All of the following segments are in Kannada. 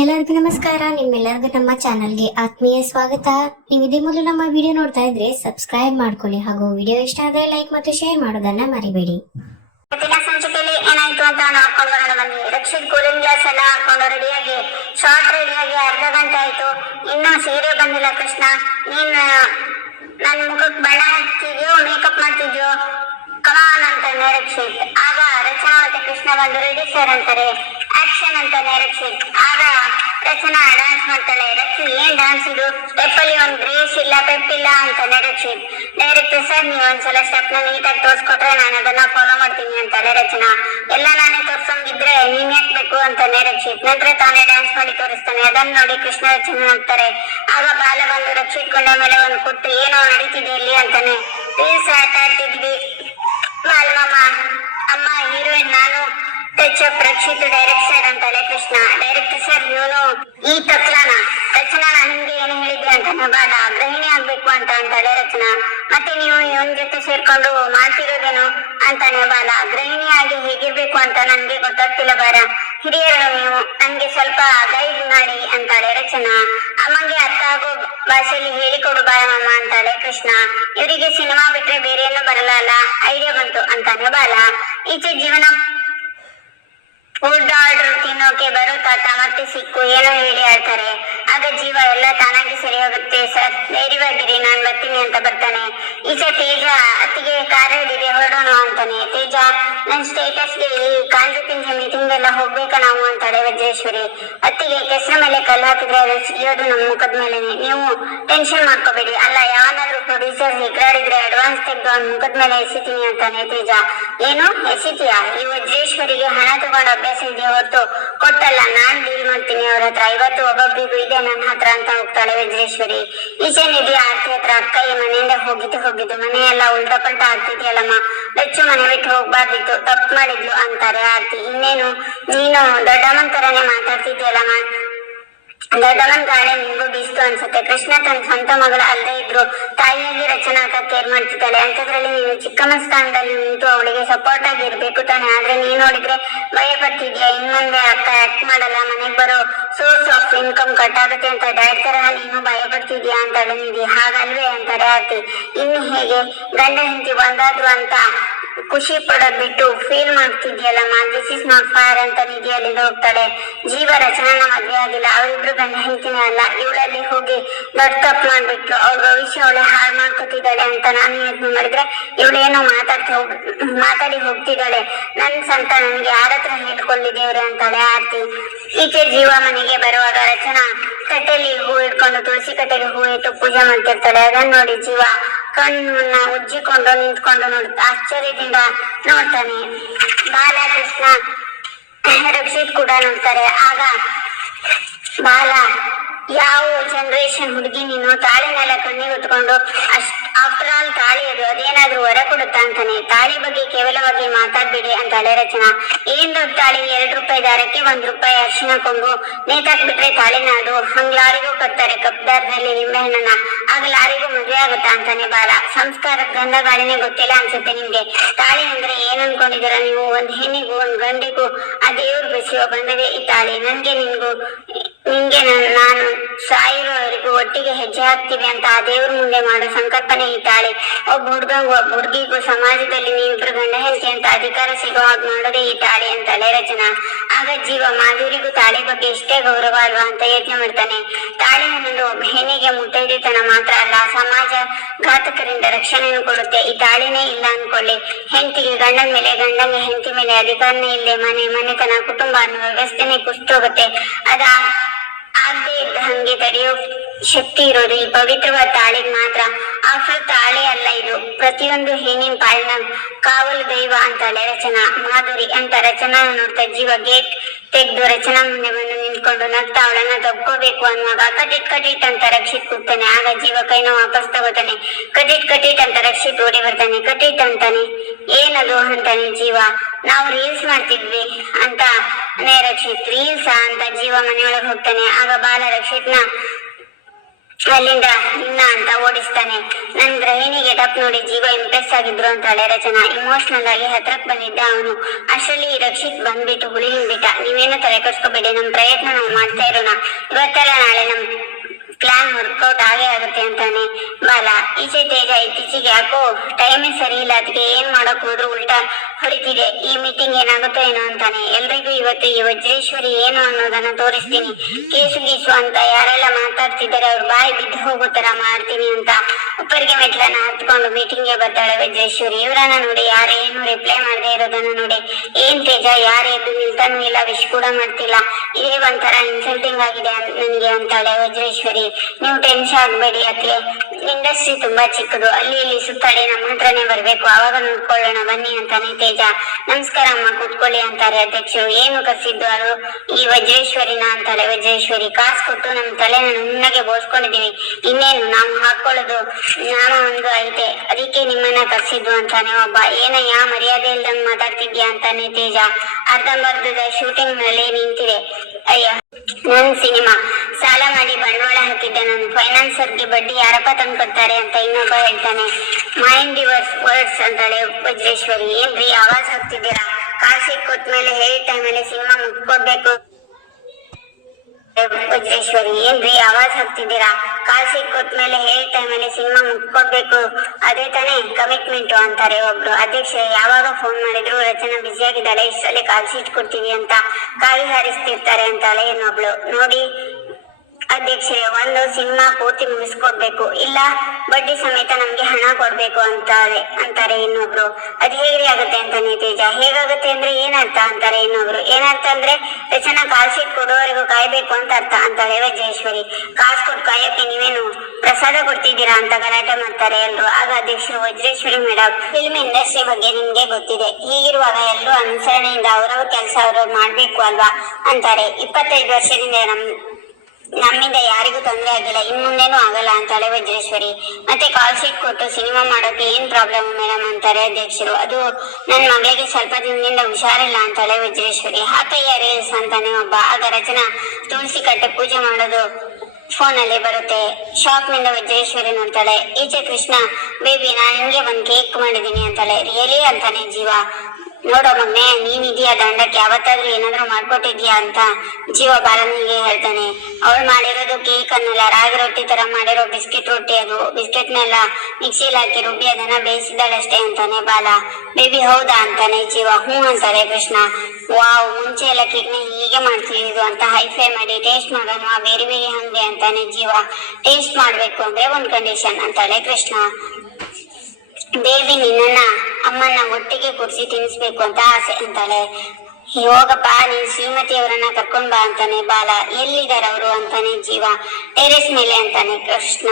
ಎಲ್ಲರಿಗೂ ನಮಸ್ಕಾರ. ನಿಮ್ಮೆಲ್ಲರಿಗೂ ನಮ್ಮ ಚಾನಲ್ಗೆ ಆತ್ಮೀಯ ಸ್ವಾಗತ. ನೀವು ಇದೇ ಮೊದಲು ನಮ್ಮ ವಿಡಿಯೋ ನೋಡ್ತಾ ಇದ್ರೆ ಸಬ್ಸ್ಕ್ರೈಬ್ ಮಾಡ್ಕೊಳ್ಳಿ ಹಾಗೂ ವಿಡಿಯೋ ಇಷ್ಟ ಆದ್ರೆ ಲೈಕ್ ಮತ್ತು ಶೇರ್ ಮಾಡೋದನ್ನ ಮರಿಬೇಡಿ. ದಿನ ಸಂಚಿಕೆಯಲ್ಲಿ ಏನಾಯ್ತು ಅಂತ ನೋಡ್ಕೊಂಡು ಬರೋಣ ಬನ್ನಿ. ರಕ್ಷಿತ್ ಕೂಲಿಂಗ್ ಗ್ಲಾಸ್ ಎಲ್ಲ ಹಾಕೊಂಡು ರೆಡಿಯಾಗಿ ಶಾರ್ಟ್ ರೆಡಿಯಾಗಿ ಅರ್ಧ ಗಂಟೆ ಆಯ್ತು. ಇನ್ನೂ ಸೀರೆ ಬಂದಿಲ್ಲ ಕೃಷ್ಣ. ನೀನ್ ನನ್ನ ಮುಖಕ್ಕೆ ಬಣ್ಣ ಹಚ್ತಿದ್ಯೋ ಮೇಕಪ್ ಮಾಡ್ತಿದ್ಯೋ? ಕಮಾನ್ ಅಂತಾನೆ ರಕ್ಷಿತ್. ಆಗ ರಚನಾ ಕೃಷ್ಣ ಬಂದು ರೆಡಿ ಸರ್ ಅಂತಾರೆ. ಆಕ್ಷನ್ ಅಂತಾನೆ ರಕ್ಷಿ ಆಗ ರಚನಾ ಡಾನ್ಸ್ ಮಾಡ್ತಾಳೆ. ರಕ್ಷಿ ಏನ್ ಡ್ಯಾನ್ಸ್ ಇದು? ಸ್ಟೆಪ್ ಅಲ್ಲಿ ಒಂದ್ ಗ್ರೇಸ್ ಇಲ್ಲ ಪೆಪ್ ಇಲ್ಲ ಅಂತಾನೆ ರಕ್ಷಿ ಡೈರೆಕ್ಟರ್ ಸರ್, ನೀವು ಒಂದ್ಸಲ ಸ್ಟೆಪ್ನ ನೀಟಾಗಿ ತೋರ್ಸ್ಕೊಟ್ರೆ ನಾನು ಅದನ್ನ ಫಾಲೋ ಮಾಡ್ತೀನಿ ಅಂತಾಳೆ ರಚನಾ. ಎಲ್ಲ ನಾನೇ ತೋರ್ಸಂಗಿದ್ರೆ ನೀನ್ ಯಾಕ್ ಬೇಕು ಅಂತಾನೆ ರಕ್ಷಿತ್ ನಂತರ ತಾನೇ ಡ್ಯಾನ್ಸ್ ಮಾಡಿ ತೋರಿಸ್ತಾನೆ. ಅದನ್ನ ನೋಡಿ ಕೃಷ್ಣ ರಚನೆ ಅಂತಾರೆ ಆಗ ಬಾಲ ಬಂದು ರಕ್ಷಿತ್ ಕೊಂಡ ಮೇಲೆ ಒಂದು ಕೊಟ್ಟು, ಏನೋ ನಡೀತಿದೆ ಇಲ್ಲಿ ಅಂತಾನೆ. ರೀಲ್ಸ್ ಆಟ ಆಡ್ತಿದ್ವಿ ಬಾಲಮ್ಮ ಅಮ್ಮ, ಹೀರೋಯಿನ್ ನಾನು. ಅಪ್ ರಕ್ಷಿತ್ ಡೈರೆಕ್ಟ್ ಸರ್ ಅಂತಾಳೆ ಕೃಷ್ಣ ಡೈರೆಕ್ಟರ್ ಸರ್ ಇವನು ಈ ತಕ್ಷಣ ರಚನಾ ನಿಮ್ಗೆ ಏನು ಹೇಳಿದ್ರಿ ಅಂತ ಬಾಲ ಗೃಹಿಣಿ ಆಗ್ಬೇಕು ಅಂತ ಅಂತಾಳೆ ರಚನಾ ಮತ್ತೆ ನೀವು ಇವನ್ ಜೊತೆ ಸೇರ್ಕೊಂಡು ಮಾಡ್ತಿರೋದೇನು ಅಂತಾನೆ ಬಾಲ ಗೃಹಿಣಿ ಆಗಿ ಹೇಗಿರ್ಬೇಕು ಅಂತ ನನ್ಗೆ ಗೊತ್ತಾಗ್ತಿಲ್ಲ ಬಾರ ಹಿರಿಯರು ನೀವು ನನ್ಗೆ ಸ್ವಲ್ಪ ಗೈಡ್ ಮಾಡಿ ಅಂತಾಳೆ ರಚನಾ ಅಮ್ಮಂಗೆ ಅರ್ಥ ಆಗೋ ಭಾಷೆಯಲ್ಲಿ ಹೇಳಿಕೊಡು ಬಾಯಮ್ಮ ಅಂತಾಳೆ ಕೃಷ್ಣ ಇವರಿಗೆ ಸಿನಿಮಾ ಬಿಟ್ರೆ ಬೇರೆ ಏನು ಬರಲ್ಲ ಐಡಿಯಾ ಬಂತು ಅಂತಾನೆ ಬಾಲ ಈಚೆ ಜೀವನ ಫುಡ್ ಆರ್ಡರ್ ತಿನ್ನೋಕೆ ಬರುತ್ತಾ? ತಾತ ಮತ್ತೆ ಸಿಕ್ಕು. ಏನೋ ಹೇಳಿ ಹೇಳ್ತಾರೆ. ಆಗ ಜೀವ ಎಲ್ಲ ತಾನಾಗಿ ಸರಿ ಹೋಗುತ್ತೆ. ಸರ್, ಧೈರ್ಯವಾಗಿರಿ. ನಾನು ಬರ್ತೀನಿ ಅಂತ ಬರ್ತಾನೆ. ಈಚೆ ತೇಜ ಅತ್ತಿಗೆ ಕಾರ್ ಹೊರಡೋಣ ಅಂತಾನೆ. ನನ್ ಸ್ಟೇಟಸ್ಗೆ ಕಾಂಜು ಪಿಂಜ ಮೀಟಿಂಗ್ ಎಲ್ಲ ಹೋಗ್ಬೇಕಾ ನಾವು ಅಂತಾಳೆ ವಜ್ರೇಶ್ವರಿ. ಅತ್ತಿಗೆ ಕೆಸರ ಮೇಲೆ ಕಲ್ಲು ಹಾಕಿದ್ರೆ ಅದು ಸಿಗೋದು ನಮ್ಮ ಮುಖದ ಮೇಲೆ ನೀವು ಟೆನ್ಷನ್ ಮಾಡ್ಕೋಬೇಡಿ. ಅಲ್ಲ, ಯಾವನಾದ್ರೂ ಪ್ರೊಡ್ಯೂಸರ್ ಹೆಗ್ರಾಡಿದ್ರೆ ಅಡ್ವಾನ್ಸ್ ತೆಗೆದು ಅವ್ನ ಮುಖದ ಮೇಲೆ ಎಸಿತೀನಿ ಅಂತಾನೆ ತೇಜ ಏನು? ಎಸಿತೀಯಾ? ಈ ವಜ್ರೇಶ್ವರಿಗೆ ಹಣ ತಗೊಂಡು ಅಭ್ಯಾಸ ಇದೆಯಾ ಹೊರತು? ಕೊಟ್ಟಲ್ಲ, ನಾನ್ ಡೀಲ್ ಮಾಡ್ತೀನಿ ಅವ್ರ ಹತ್ರ. ಇವತ್ತು ಒಬ್ಬೊಬ್ರಿಗೂ ಇದೆ ನನ್ನ ಹತ್ರ ಅಂತ ಹೋಗ್ತಾಳೆ ವಜ್ರೇಶ್ವರಿ. ಈಚೆ ನಿಧಿ ಆರ್ತಿ ಹತ್ರ? ಅಕ್ಕ ಈ ಮನೆಯಿಂದ ಹೋಗಿದ್ದು ಹೋಗಿದ್ದು. ಮನೆಯೆಲ್ಲ ಉಲ್ಟಾ ಪಲ್ಟಾ ಆಗ್ತಿದ್ಯಲ್ಲಮ್ಮ. ಬೆಚ್ಚು ಮನೆ ಬಿಟ್ಟು ಹೋಗ್ಬಾರ್ದಿತ್ತು. ತಪ್ಪು ಮಾಡಿದ್ಲು ಅಂತಾರೆ. ಆರತಿ, ಇನ್ನೇನು? ನೀನು ದೊಡ್ಡಮ್ಮನ್ ತರನೇ ಮಾತಾಡ್ತಿದ್ಯಲ್ಲಮ್ಮ ದೊಡ್ಡಮ್ಮನ್ ಗಾಳಿ ನಿಂಗೂ ಬೀಸ್ತು ಅನ್ಸುತ್ತೆ. ಕೃಷ್ಣ ತನ್ನ ಸ್ವಂತ ಮಗಳು ಅಲ್ಲದೆ ಇದ್ರು ತಾಯಿಯಾಗಿ ರಚನಾ ಅಕ್ಕ ಕೇರ್ ಮಾಡ್ತಿದ್ದಾಳೆ. ಅಂತದ್ರಲ್ಲಿ ನೀನು ಚಿಕ್ಕಮ್ಮನ ಸ್ಥಾನದಲ್ಲಿ ನಿಂತು ಅವಳಿಗೆ ಸಪೋರ್ಟ್ ಆಗಿ ಇರ್ಬೇಕು ತಾನೆ. ಆದ್ರೆ ನೀನ್ ನೋಡಿದ್ರೆ ಭಯ ಪಡ್ತಿದ್ಯಾ ಇನ್ಮುಂದೆ ಅಕ್ಕ ಆಕ್ಟ್ ಮಾಡಲ್ಲ, ಮನೆಗ್ ಬರೋ ಸೋರ್ಸ್ ಆಫ್ ಇನ್ಕಮ್ ಕಟ್ ಆಗುತ್ತೆ ಅಂತ ಡ್ಯಾಡ್ ನೀನು ಭಯ ಪಡ್ತಿದ್ಯಾ ಅಂತ ಹೇಳಿದ್ವಿ ಹಾಗಲ್ವೇ ಅಂತಾರೆ ಆರ್ತಿ. ಇನ್ನು ಹೇಗೆ? ಗಂಡ ಹೆಂಡತಿ ಒಂದಾದ್ರು ಅಂತ ಖುಷಿ ಪಡೋದ್ ಬಿಟ್ಟು ಫೀಲ್ ಮಾಡ್ತಿದ್ಯಲ್ಲಮ್ಮ ದಿಸ್ ಇಸ್ ನಾಟ್ ಫೈರ್ ಅಂತ ನಿಧಿಯಲ್ಲಿ ಹೋಗ್ತಾಳೆ. ಜೀವ ರಚನಾನ ಮದ್ವೆ ಆಗಿಲ್ಲ. ಅವರಿಬ್ರು ಗಂಡ ಹೆಂಡತಿನೇ ಅಲ್ಲ. ಇವಳಲ್ಲಿ ಹೋಗಿ ದೊಡ್ಡ ತಪ್ಪು ಮಾಡ್ಬಿಟ್ಟು ಅವ್ರ ಭವಿಷ್ಯ ಅವಳೆ ಹಾಳು ಮಾಡ್ಕೊತಿದ್ದಾಳೆ ಅಂತ ನಾನು ಯೋಚನೆ ಮಾಡಿದ್ರೆ ಇವಳೇನೋ ಮಾತಾಡ್ತಾ ಹೋಗ್, ಮಾತಾಡಿ ಹೋಗ್ತಿದ್ದಾಳೆ. ನನ್ ಸಂತ ನನ್ಗೆ ಯಾರ ಹತ್ರ ಹೇಳ್ಕೊಂಡಿದ್ದೇವ್ರೆ ಅಂತಾಳೆ ಆರ್ತಿ. ಈಚೆ ಜೀವ ಮನೆಗೆ ಬರುವಾಗ ರಚನಾ ಕಟ್ಟೆಲಿ ಹೂ ಇಟ್ಕೊಂಡು, ತುಳಸಿ ಕಟ್ಟೆಗೆ ಹೂ ಇಟ್ಟು ಪೂಜೆ ಮಾಡ್ತಿರ್ತಾಳೆ. ಅದನ್ನ ನೋಡಿ ಜೀವ ಕಣ್ಣನ್ನ ಉಜ್ಜಿಕೊಂಡು ನಿಂತ್ಕೊಂಡು ನೋಡ್ ಆಶ್ಚರ್ಯದಿಂದ ನೋಡ್ತಾನೆ. ಬಾಲಕೃಷ್ಣ ರಕ್ಷಿತ್ ಕೂಡ ನೋಡ್ತಾರೆ. ಆಗ ಬಾಲ ಯಾವ ಜನರೇಷನ್ ಹುಡುಗಿ ನೀನು ತಾಳಿನೆಲ್ಲ ಕಣ್ಣಿಗೆ ಅಷ್ಟ್ ಆಫ್ಟರ್ ಆಲ್ ತಾಳಿ ಅದು, ಅದೇನಾದ್ರೂ ಹೊರ ಕೊಡುತ್ತಾ ಅಂತಾನೆ. ತಾಳಿ ಬಗ್ಗೆ ಕೇವಲವಾಗಿ ಮಾತಾಡ್ಬೇಡಿ ಅಂತಾಳೆ ರಚನಾ ಏನ್ ದೊಡ್ಡ ತಾಳಿ? ಎರಡ್ ರೂಪಾಯಿ ದಾರಕ್ಕೆ ಒಂದ್ ರೂಪಾಯಿ ಅರಿಶಿನ ಕೊಂಬು. ನೇತಾಕ್ ಬಿಟ್ರೆ ತಾಳಿನಾ ಅದು. ಹಂಗ್ ಲಾರಿಗೂ ಕಟ್ತಾರೆ ಕಪ್ದಾರದಲ್ಲಿ ನಿಂಬೆ ಹಣ್ಣನ್ನ. ಆಗ ಲಾರಿಗೂ ಮದ್ವೆ ಆಗುತ್ತಾ ಅಂತಾನೆ ಬಾಲ. ಸಂಸ್ಕಾರ ಗಂಧ ಗಾಳಿನೇ ಗೊತ್ತಿಲ್ಲ ಅನ್ಸುತ್ತೆ ನಿಮ್ಗೆ. ತಾಳಿ ಅಂದ್ರೆ ಏನ್ ಅನ್ಕೊಂಡಿದೀರ ನೀವು? ಒಂದ್ ಹೆಣ್ಣಿಗೂ, ಒಂದ್ ಗಂಡಿಗೂ. ಆ ದೇವ್ರ ಬೆಸೆಯೋ ಬಂದವೇ ಈ ತಾಳಿ. ನನ್ಗೆ ನಿನ್ಗೂ ನಿಂಗೆ ನನ್- ಸಾಯಿರೋವರೆಗೂ ಒಟ್ಟಿಗೆ ಹೆಜ್ಜೆ ಹಾಕ್ತೀವಿ ಅಂತ ಆ ದೇವ್ರ ಮುಂದೆ ಮಾಡೋ ಸಂಕಲ್ಪನೆ ಇದ್ದಾಳೆ. ಒಬ್ಬ ಹುಡುಗ, ಒಬ್ಬ ಹುಡ್ಗಿಗೂ ಸಮಾಜದಲ್ಲಿ ನೀವಿಬ್ರು ಗಂಡ ಹೆಂಡತಿ ಅಂತ ಅಧಿಕಾರ ಸಿಗೋ ಹಾಗೆ ಮಾಡೋದೇ ಈ ತಾಳಿ ಅಂತಾಳೆ ರಚನಾ ಆಗ ಜೀವ ಮಾಧುರಿಗೂ ತಾಳಿ ಬಗ್ಗೆ ಇಷ್ಟೇ ಗೌರವ ಅಲ್ವಾ ಅಂತ ಯತ್ನ ಮಾಡ್ತಾನೆ. ತಾಳಿ ಅನ್ನೋದು ಒಬ್ಬ ಹೆಣ್ಣಿಗೆ ಮುತ್ತೈದೆತನ ಮಾತ್ರ ಅಲ್ಲ, ಸಮಾಜ ಘಾತಕರಿಂದ ರಕ್ಷಣೆಯನ್ನು ಕೊಡುತ್ತೆ. ಈ ತಾಳಿನೇ ಇಲ್ಲ ಅನ್ಕೊಳ್ಳಿ. ಹೆಂಡತಿಗೆ ಗಂಡನ ಮೇಲೆ, ಗಂಡನಿಗೆ ಹೆಂಡತಿ ಮೇಲೆ ಅಧಿಕಾರನೇ ಇಲ್ಲದೆ ಮನೆ, ಮನೆತನ, ಕುಟುಂಬ ಅನ್ನೋ ವ್ಯವಸ್ಥೆನೇ ಕುಸ್ತೋಗುತ್ತೆ ಅದ ಆಗದೆ ಇದ್ದ ಹಂಗೆ ತಡೆಯೋ ಶಕ್ತಿ ಇರೋದು. ಈ ಪವಿತ್ರವಾದ ತಾಳಿಗೆ ಮಾತ್ರ ಆಫ್ಟರ್ ತಾಳೆ ಅಲ್ಲ ಇದು. ಪ್ರತಿಯೊಂದು ಹೆಣ್ಣಿನ ಪಾಳಿನ ಕಾವಲು ದೈವ ಅಂತಾಳೆ ರಚನಾ ಮಾಧುರಿ ಅಂತ ರಚನಾ ನೋಡ್ತಾ ಜೀವ ಗೇಟ್ ತೆಗೆದು ರಚನಾ ಮುಂದೆ ಬಂದು ನಿಂತ್ಕೊಂಡು ನಗ್ತಾ ಅವಳನ್ನ ತಬ್ಕೋಬೇಕು ಅನ್ನುವಾಗ ಕಟಿಟ್ ಕಟಿಟ್ ಅಂತ ರಕ್ಷಿತ್ ಕೂಗ್ತಾನೆ. ಆಗ ಜೀವ ಕೈನ ವಾಪಸ್ ತಗೋತಾನೆ. ಕಟಿಟ್ ಕಟಿಟ್ ಅಂತ ರಕ್ಷಿತ್ ಓಡಿ ಬರ್ತಾನೆ. ಕಟಿಟ್ ಅಂತಾನೆ, ಏನದು? ಅಂತಾನೆ ಜೀವ. ನಾವು ರೀಲ್ಸ್ ಮಾಡ್ತಿದ್ವಿ ಅಂತ ರಕ್ಷಿತ್. ರೀಲ್ಸ್ ಅಂತ ಜೀವ ಮನೆಯೊಳಗೆ ಹೋಗ್ತಾನೆ. ಆಗ ಬಾಲ ರಕ್ಷಿತ್ನ ಅಲ್ಲಿಂದ ಇನ್ನ ಅಂತ ಓಡಿಸ್ತಾನೆ. ನನ್ ಗ್ರಹಿಣಿಗೆ ಟಪ್ ನೋಡಿ ಜೀವ ಇಂಪ್ರೆಸ್ ಆಗಿದ್ರು ಅಂತಾಳೆ ರಚನಾ ಇಮೋಷನಲ್ ಆಗಿ ಹತ್ರಕ್ ಬಂದಿದ್ದ ಅವನು. ಅಷ್ಟರಲ್ಲಿ ರಕ್ಷಿತ್ ಬಂದ್ಬಿಟ್ಟು ಹುಳಿ ಹಿಂಬಿಟ್ಟ ನೀವೇನೋ ತಲೆ ಕಟ್ಸ್ಕೋಬೇಡಿ ನಮ್ ಪ್ರಯತ್ನ ನಾವು ಮಾಡ್ತಾ ಇರೋಣ. ಇವತ್ತಲ್ಲ ನಾಳೆ ನಮ್ ಪ್ಲಾನ್ ವರ್ಕೌಟ್ ಆಗೇ ಆಗುತ್ತೆ ಅಂತಾನೆ. ಬಾಲ, ಈಚೆ ತೇಜ, ಇತ್ತೀಚೆಗೆ ಯಾಕೋ ಟೈಮೇ ಸರಿ ಇಲ್ಲ, ಅದಕ್ಕೆ ಏನ್ ಮಾಡಕ್ ಹೋದ್ರು ಉಲ್ಟಾ ಹೊಡಿತಿದೆ. ಈ ಮೀಟಿಂಗ್ ಏನಾಗುತ್ತೋ ಏನೋ ಅಂತಾನೆ. ಎಲ್ರಿಗೂ ಇವತ್ತು ಈ ವಜ್ರೇಶ್ವರಿ ಏನು ಅನ್ನೋದನ್ನ ತೋರಿಸ್ತೀನಿ. ಕೇಸು ಗೀಸು ಅಂತ ಯಾರೆಲ್ಲ ಮಾತಾಡ್ತಿದ್ದಾರೆ, ಅವ್ರ ಬಾಯಿ ಬಿದ್ದು ಹೋಗೋ ತರ ಮಾಡ್ತೀನಿ ಅಂತ. ಉಪ್ಪರಿಗೆ ಮೆಟ್ಲನ್ನ ಹತ್ಕೊಂಡು ಮೀಟಿಂಗ್ಗೆ ಬರ್ತಾಳೆ ವಜ್ರೇಶ್ವರಿ. ಇವರನ್ನ ನೋಡಿ ಯಾರೇನು ರಿಪ್ಲೈ ಇರೋದನ್ನ ನೋಡಿ. ಏನ್ ತೇಜ, ಯಾರು ಎದ್ದು ನಿಲ್ತಾನೂ ಇಲ್ಲ ವಿಶ್ ಕೂಡ ಮಾಡ್ತಿಲ್ಲ. ಇದೇ ಒಂಥರ ಇನ್ಸಲ್ಟಿಂಗ್ ಆಗಿದೆ ನನ್ಗೆ ಅಂತಾಳೆ ವಜ್ರೇಶ್ವರಿ. ನೀವು ಟೆನ್ಷನ್ ಆಗ್ಬೇಡಿ ಅತ್ತೆ. ಇಂಡಸ್ಟ್ರಿ ತುಂಬಾ ಚಿಕ್ಕದು. ಅಲ್ಲಿ ಇಲ್ಲಿ ಸುತ್ತಾಡಿ ನಮ್ಮ ಹತ್ರನೇ ಬರ್ಬೇಕು. ಅವಾಗ ನೋಡ್ಕೊಳ್ಳೋಣ. ಬನ್ನಿ ಅಂತಾನೆ ತೇಜ. ನಮಸ್ಕಾರ ಅಮ್ಮ, ಕೂತ್ಕೊಳ್ಳಿ ಅಂತಾರೆ ಅಧ್ಯಕ್ಷರು. ಏನು ಕಸಿದ್ದು ಅದು? ಈ ವಜ್ರೇಶ್ವರಿನ ಅಂತಾಳೆ ವಜ್ರೇಶ್ವರಿ. ಕಾಸು ಕೊಟ್ಟು ನಮ್ಮ ತಲೆನ ನುಣ್ಣಗೆ ಬೋಸ್ಕೊಂಡಿದೀವಿ. ಇನ್ನೇನು? ನಾವು ಹಾಕೊಳ್ಳೋದು ನಾನು ಒಂದು ಐತೆ. ಅದಕ್ಕೆ ನಿಮ್ಮನ್ನ ಕಸಿದ್ದು ಅಂತಾನೆ ಒಬ್ಬ. ಏನಯ್ಯ ಮರ್ಯಾದೆ ಇಲ್ದಂಗ್ ಮಾತಾಡ್ತಿದ್ಯಾ ಅಂತಾನೆ ತೇಜ ಅರ್ಧಂಬರ್ಧದ ಶೂಟಿಂಗ್ನಲ್ಲಿ ನಿಂತಿದೆ. ಅಯ್ಯೋ, ನನ್ ಸಿನಿಮಾ. ಸಾಲ ಮಾಡಿ ಬಂಡವಾಳ ಹಾಕಿದ್ದೆ ನಾನು. ಫೈನಾನ್ಸರ್ಗೆ ಬಡ್ಡಿ ಯಾರಪ್ಪ ತಂದು ಕೊಡ್ತಾರೆ ಅಂತ ಇನ್ನೊಬ್ಬ ಹೇಳ್ತಾನೆ. ಮೈಂಡ್ ಯುವರ್ಸ್ ವರ್ಡ್ಸ್ ಅಂತಾಳೆ ವಜ್ರೇಶ್ವರಿ. ಏನ್ರಿ, ಆವಾಜ್ ಹಾಕ್ತಿದ್ದೀರಾ? ಕಾಸಿ ಕೊಟ್ಮೇಲೆ ಹೇಳಿದ ಟೈಮಲ್ಲಿ ಸಿನಿಮಾ ಮುಗ್ಕೊಡ್ಬೇಕು ವಜ್ರೇಶ್ವರಿ, ಏನ್ರಿ, ಆವಾಜ್ ಹಾಕ್ತಿದ್ದೀರಾ? ಕಾಲ್ ಸೀಟ್ ಕೊಟ್ಮೇಲೆ ಹೇಳಿ ಟೈಮಲ್ಲಿ ಸಿನಿಮಾ ಮುಟ್ಕೋಬೇಕು ಅದೇ ತಾನೇ ಕಮಿಟ್ಮೆಂಟ್ ಅಂತಾರೆ ಒಬ್ರು. ಅಧ್ಯಕ್ಷ ಯಾವಾಗ ಫೋನ್ ಮಾಡಿದ್ರು, ರಚನಾ ಬಿಸಿ ಆಗಿದ್ದಾಳೆ, ಇಷ್ಟರಲ್ಲಿ ಕಾಲ್ ಸೀಟ್ ಕೊಡ್ತೀವಿ ಅಂತ ಕಾಯಿ ಹಾರಿಸ್ತಿರ್ತಾರೆ ಅಂತಾಳೆ ಇನ್ನೊಬ್ಳು ನೋಡಿ ಅಧ್ಯಕ್ಷರೇ, ಒಂದು ಸಿನಿಮಾ ಪೂರ್ತಿ ಮುಗಿಸ್ಕೊಡ್ಬೇಕು. ಇಲ್ಲ, ಬಡ್ಡಿ ಸಮೇತ ನಮ್ಗೆ ಹಣ ಕೊಡ್ಬೇಕು ಅಂತಾರೆ ಅಂತಾರೆ ಇನ್ನೊಬ್ರು. ಅದ್ ಹೇಗ್ರಿ ಆಗುತ್ತೆ ಅಂತ ನಿತೇಜ? ಹೇಗಾಗುತ್ತೆ ಅಂದ್ರೆ ಏನರ್ಥ ಅಂತಾರೆ ಇನ್ನೊಬ್ರು? ಏನರ್ಥ ಅಂದ್ರೆ ರಚನಾ ಕಾಲ್ ಶೀಟ್ ಕೊಡುವವರೆಗೂ ಕಾಯ್ಬೇಕು ಅಂತ ಅರ್ಥ ಅಂತಾಳೆ ವಜ್ರೇಶ್ವರಿ ಕಾಸು ಕೊಟ್ಟು ಕಾಯಕ್ಕೆ ನೀವೇನು ಪ್ರಸಾದ ಕೊಡ್ತಿದ್ದೀರಾ ಅಂತ ಗಲಾಟೆ ಮಾಡ್ತಾರೆ ಎಲ್ರು. ಆಗ ಅಧ್ಯಕ್ಷರು ವಜ್ರೇಶ್ವರಿ ಮೇಡಮ್ ಫಿಲ್ಮ್ ಇಂಡಸ್ಟ್ರಿ ಬಗ್ಗೆ ನಿಮ್ಗೆ ಗೊತ್ತಿದೆ. ಹೀಗಿರುವಾಗ ಎಲ್ರು ಅನುಸರಣೆಯಿಂದ ಅವರವ್ರ ಕೆಲಸ ಅವ್ರವ್ರು ಮಾಡ್ಬೇಕು ಅಲ್ವಾ ಅಂತಾರೆ. ಇಪ್ಪತ್ತೈದು ವರ್ಷದಿಂದ ನಮ್ ನಮ್ಮಿಂದ ಯಾರಿಗೂ ತೊಂದರೆ ಆಗಿಲ್ಲ. ಇನ್ ಮುಂದೇನೂ ಆಗಲ್ಲ ಅಂತಾಳೆ ವಜ್ರೇಶ್ವರಿ. ಮತ್ತೆ ಕಾಲ್ ಸೀಟ್ ಕೊಟ್ಟು ಸಿನಿಮಾ ಮಾಡೋಕೆ ಏನ್ ಪ್ರಾಬ್ಲಮ್ ಮೇಡಮ್ ಅಂತಾರೆ ಅಧ್ಯಕ್ಷರು? ಅದು ನನ್ನ ಮಗಳಿಗೆ ಸ್ವಲ್ಪ ದಿನದಿಂದ ಹುಷಾರಿಲ್ಲ ಅಂತಾಳೆ ವಜ್ರೇಶ್ವರಿ. ಹಾಕಯ್ಯ ರೀಲ್ಸ್ ಅಂತಾನೆ ಒಬ್ಬ. ಆಗ ರಚನಾ ತುಳಸಿ ಕಟ್ಟೆ ಪೂಜೆ ಮಾಡೋದು ಫೋನ್ ಅಲ್ಲಿ ಬರುತ್ತೆ. ಶಾಕ್ನಿಂದ ವಜ್ರೇಶ್ವರಿ ನೋಡ್ತಾಳೆ. ಈಚೆ ಕೃಷ್ಣ, ಬೇಬಿ, ನಾನ್ ನಿಮ್ಗೆ ಒಂದ್ ಕೇಕ್ ಮಾಡಿದೀನಿ ಅಂತಾಳೆ. ರಿಯಲಿ? ಅಂತಾನೆ ಜೀವ. ನೋಡೋ ಮೊನ್ನೆ ನೀನ್ ಇದೀಯಾ ದಂಡಕ್ಕೆ? ಯಾವತ್ತಾದ್ರೂ ಏನಾದ್ರೂ ಮಾಡ್ಕೊಟ್ಟಿದ್ಯಾ ಅಂತ ಜೀವ ಬಾಲನಿಗೆ ಹೇಳ್ತಾನೆ. ಅವಳು ಮಾಡಿರೋದು ಕೇಕ್ ಅನ್ನಲ್ಲ ರಾಗಿ ರೊಟ್ಟಿ ತರ ಮಾಡಿರೋ ಬಿಸ್ಕೆಟ್ ರೊಟ್ಟಿ ಅದು. ಬಿಸ್ಕೆಟ್ನೆಲ್ಲ ಮಿಕ್ಸಿಲಿ ಹಾಕಿ ರುಬ್ಬಿ ಅದನ್ನ ಬೇಯಿಸಿದಾಳಷ್ಟೇ ಅಂತಾನೆ ಬಾಲ. ಬೇಬಿ ಹೌದಾ ಅಂತಾನೆ ಜೀವ. ಹ್ಞೂ ಅಂತಾರೆ ಕೃಷ್ಣ. ವಾವ್, ಮುಂಚೆ ಎಲ್ಲ ಕೇಕ್ನ ಹೀಗೆ ಮಾಡ್ತಿದ್ದು ಅಂತ ಹೈಫೈ ಮಾಡಿ ಟೇಸ್ಟ್ ಮಾಡೋಣ ಬೇರೆ ಬೇರೆ ಹಂಗೆ ಅಂತಾನೆ ಜೀವ. ಟೇಸ್ಟ್ ಮಾಡ್ಬೇಕು ಅಂದ್ರೆ ಒಂದ್ ಕಂಡೀಷನ್ ಅಂತಾಳೆ ಕೃಷ್ಣ. ಬೇಬಿ ನಿನ್ನನ್ನ ಅಮ್ಮನ ಒಟ್ಟಿಗೆ ಕೂರಿಸಿ ತಿನ್ನಿಸ್ಬೇಕು ಅಂತ ಆಸೆ ಅಂತಾಳೆ. ಹೋಗಪ್ಪ ನೀನ್ ಶ್ರೀಮತಿ ಕರ್ಕೊಂಡ್ ಬಾ ಅಂತಾನೆ ಬಾಲ. ಎಲ್ಲಿದ್ದಾರೆ ಅವರು ಅಂತಾನೆ ಜೀವ. ಟೆರೆಸ್ ಮೇಲೆ ಅಂತಾನೆ ಕೃಷ್ಣ.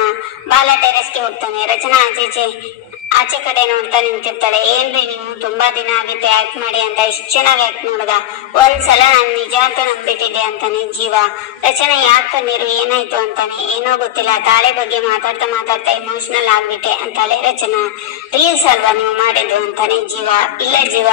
ಬಾಲ ಟೆರೆಸ್ಗೆ ಹೋಗ್ತಾನೆ. ರಚನಾ ಆಚೆಚೆ ಆಚೆ ಕಡೆ ನೋಡ್ತಾ ನಿಂತಿರ್ತಾಳೆ. ಏನ್ರಿ ನೀವು? ತುಂಬಾ ದಿನ ಆಗಿತ್ತು ಆಕ್ಟ್ ಮಾಡಿ ಅಂತ ಇಷ್ಟು ಚೆನ್ನಾಗಿ ಆಕ್ಟ್ ನೋಡ್ದ. ಒಂದ್ಸಲ ನಾನ್ ನಿಜ ಅಂತ ನಂಬಿಟ್ಟಿದ್ದೆ ಅಂತಾನೆ ಜೀವ. ರಚನೆ ಯಾಕೆ ಕಣ್ಣೀರು ಏನಾಯ್ತು ಅಂತಾನೆ? ಏನೋ ಗೊತ್ತಿಲ್ಲ. ತಾಳೆ ಬಗ್ಗೆ ಮಾತಾಡ್ತಾ ಮಾತಾಡ್ತಾ ಇಮೋಷನಲ್ ಆಗ್ಬಿಟ್ಟೆ ಅಂತಾಳೆ ರಚನಾ. ರೀಲ್ಸ್ ಅಲ್ವಾ ನೀವು ಮಾಡಿದ್ದು ಅಂತಾನೆ ಜೀವ. ಇಲ್ಲ ಜೀವ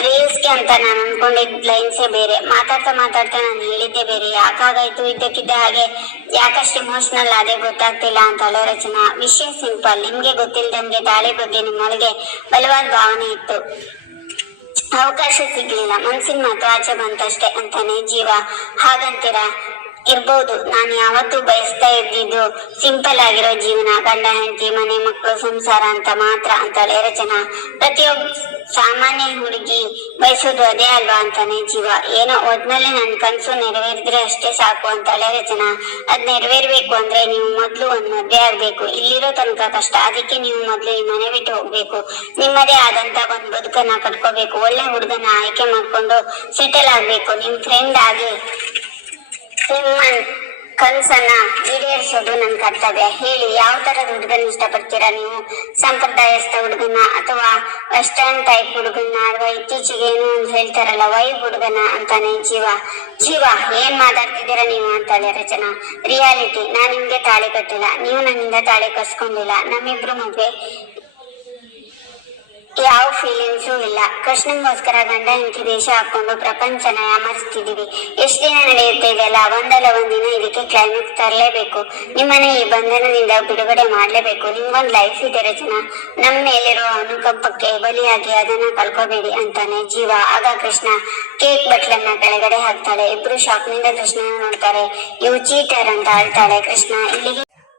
ರೀಲ್ಸ್ಗೆ ಅಂತ ನಾನು ಅನ್ಕೊಂಡಿದ್ದ ಲೈನ್ಸೇ ಬೇರೆ. ಮಾತಾಡ್ತಾ ಮಾತಾಡ್ತಾ ನಾನು ಹೇಳಿದ್ದೆ ಬೇರೆ. ಯಾಕಾಗಾಯ್ತು ಇದ್ದಕ್ಕಿದ್ದ ಹಾಗೆ ಯಾಕಷ್ಟು ಇಮೋಷನಲ್ ಅದೇ ಗೊತ್ತಾಗ್ತಿಲ್ಲ ಅಂತಾಳೆ ರಚನಾ. ವಿಷಯ ಸಿಂಪಲ್ ನಿಮ್ಗೆ ಗೊತ್ತಿಲ್ಲದಂಗೆ ತಾಳಿ ಬಗ್ಗೆ ನಿಮ್ಮೊಳಗೆ ಬಲವಾದ ಭಾವನೆ ಇತ್ತು. ಅವಕಾಶ ಸಿಗ್ಲಿಲ್ಲ. ಮನ್ಸಿನ ಮಾತು ಆಚೆ ಬಂತಷ್ಟೇ ಅಂತಾನೆ ಜೀವ. ಹಾಗಂತೀರಾ? ಇರ್ಬೋದು. ನಾನು ಯಾವತ್ತೂ ಬಯಸ್ತಾ ಇದ್ದಿದ್ದು ಸಿಂಪಲ್ ಆಗಿರೋ ಜೀವನ, ಗಂಡ, ಹೆಂಡತಿ, ಮನೆ, ಮಕ್ಕಳು, ಸಂಸಾರ ಅಂತ ಮಾತ್ರ ಅಂತಾಳೆ ರಚನಾ ಪ್ರತಿಯೊಬ್ಬ ಸಾಮಾನ್ಯ ಹುಡುಗಿ ಬಯಸೋದು ಅದೇ ಅಲ್ವಾ ಅಂತಾನೆ ಜೀವ. ಏನೋ ಒದ್ಮೇಲೆ ನನ್ ಕನ್ಸು ನೆರವೇರಿದ್ರೆ ಅಷ್ಟೇ ಸಾಕು ಅಂತಾಳೆ ರಚನಾ ಅದ್ ನೆರವೇರ್ಬೇಕು ಅಂದ್ರೆ ನೀವು ಮೊದ್ಲು ಒಂದ್ ಮದ್ವೆ ಆಗ್ಬೇಕು. ಇಲ್ಲಿರೋ ತನಕ ಕಷ್ಟ. ಅದಕ್ಕೆ ನೀವು ಮೊದ್ಲು ಈ ಮನೆ ಬಿಟ್ಟು ಹೋಗ್ಬೇಕು. ನಿಮ್ಮದೇ ಆದಂತ ಒಂದ್ ಬದುಕನ್ನ ಕಟ್ಕೋಬೇಕು. ಒಳ್ಳೆ ಹುಡುಗನ ಆಯ್ಕೆ ಮಾಡ್ಕೊಂಡು ಸೆಟಲ್ ಆಗ್ಬೇಕು. ನಿಮ್ ಫ್ರೆಂಡ್ ಆಗಿ ನಿಮ್ಮ ಕನಸನ್ನ ಈಡೇರಿಸೋದು ನನ್ನ ಕರ್ತವ್ಯ. ಹೇಳಿ, ಯಾವ ತರದ ಹುಡುಗನ ಇಷ್ಟಪಡ್ತೀರಾ ನೀವು? ಸಂಪ್ರದಾಯಸ್ಥ ಹುಡುಗನ ಅಥವಾ ವೆಸ್ಟರ್ನ್ ಟೈಪ್ ಹುಡುಗನ ಅಥವಾ ಇತ್ತೀಚೆಗೆ ಏನೋ ಒಂದು ಹೇಳ್ತಾರಲ್ಲ ವೈ ಹುಡುಗನ ಅಂತಾನೆ ಜೀವ. ಜೀವ, ಏನ್ ಮಾತಾಡ್ತಿದ್ದೀರಾ ನೀವು ಅಂತಾಳೆ ರಚನಾ. ರಿಯಾಲಿಟಿ ನಾನ್ ನಿಮ್ಗೆ ತಾಳಿ ಕಟ್ಟಿಲ್ಲ. ನೀವು ನನ್ನಿಂದ ತಾಳಿ ಕಸ್ಕೊಂಡಿಲ್ಲ. ನಮ್ಮಿಬ್ರು ಮದ್ವೆ. ಯಾವ ಫೀಲಿಂಗ್ಸು ಇಲ್ಲ. ಕೃಷ್ಣನ್ಗೋಸ್ಕರ ಗಂಡ ಹೆಂಡತಿ ದೇಶ ಹಾಕೊಂಡು ಪ್ರಪಂಚನ ಯಾಮರಿಸ್ತಿದೀವಿ ಎಷ್ಟು ದಿನ ನಡೆಯುತ್ತೆ ಇದೆಲ್ಲ? ಒಂದಲ್ಲ ಒಂದಿನ ಇದಕ್ಕೆ ಕ್ಲೈಮ್ಯಾಕ್ಸ್ ತರಲೇಬೇಕು. ನಿಮ್ಮನೆ ಈ ಬಂಧನದಿಂದ ಬಿಡುಗಡೆ ಮಾಡಲೇಬೇಕು. ನಿಮ್ಗೊಂದು ಲೈಫ್ ಇದೆ ರಚನಾ ನಮ್ಮ ಮೇಲಿರೋ ಅನುಕಂಪಕ್ಕೆ ಬಲಿಯಾಗಿ ಅದನ್ನ ಕಳ್ಕೊಬೇಡಿ ಅಂತಾನೆ ಜೀವ. ಆಗ ಕೃಷ್ಣ ಕೇಕ್ ಬಟ್ಲನ್ನ ಕೆಳಗಡೆ ಹಾಕ್ತಾಳೆ. ಇಬ್ರು ಶಾಕ್ನಿಂದ ಕೃಷ್ಣನ ನೋಡ್ತಾರೆ. ಇವು ಚೀಟರ್ ಅಂತ ಅಳ್ತಾಳೆ ಕೃಷ್ಣ. ಇಲ್ಲಿಗೆ